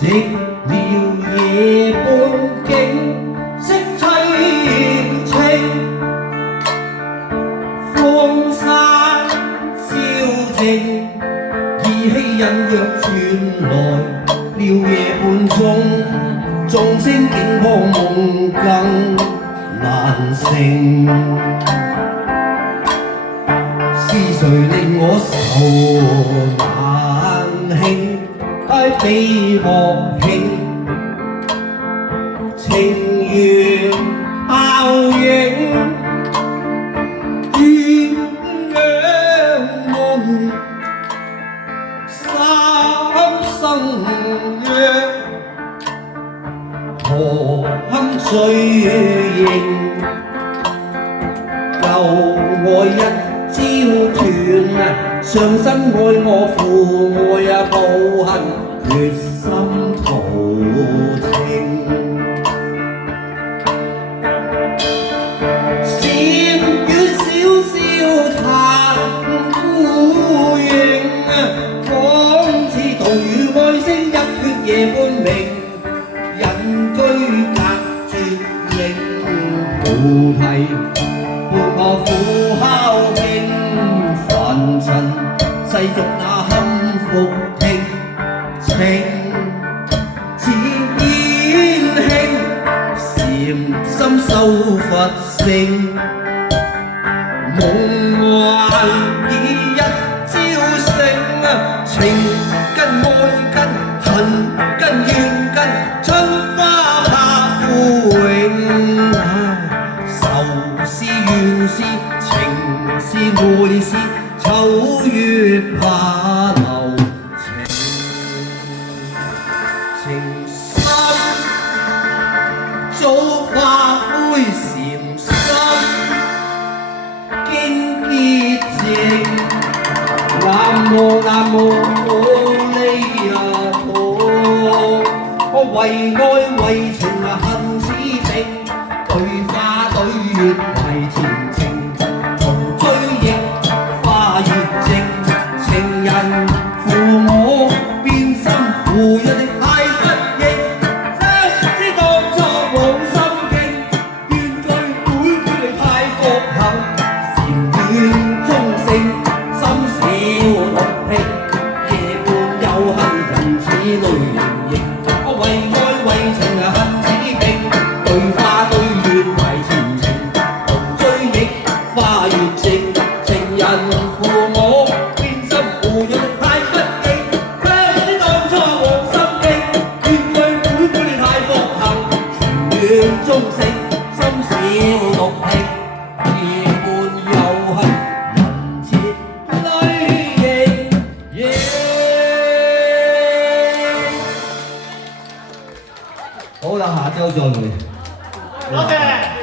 寂寥夜半景色凄清，荒山消靜，依稀隱約傳來了夜半鐘，鐘聲竟破夢更難成。是誰令我愁難興？該被莫慶，情緣泡影，鴛鴦夢，三生約，何堪追認？舊愛一朝斷，傷心愛我負愛報恨，決心途聽。閃月小小嘆孤影，仿似桃與愛聲一血夜半明，人居隔絕影菩提，伴我苦敲磬，凡塵世俗那堪復聽，情似煙輕，禪心修佛性，夢幻已一朝醒，情根愛根恨根怨根，春花怕枯榮，愁是怨是情是愛是秋月怕留情，情深早化灰禪心，經潔淨。南無南無阿彌陀，我為愛為情恨此情，對花對月為前程，同追憶花月靜，情人負我變心負一的太不應，相知當初往心傾，怨對每你太薄幸，禪院中聖心少獨聽，夜半有恨人似淚盈盈，我為愛為情恨此境，對花對月為前程，同追憶花月靜，情人負我變心負一太不應，相知當初往心傾，怨對每你太薄幸，禪院中聖心少獨聽，夜半有恨人似淚盈盈。好啦，下週再會。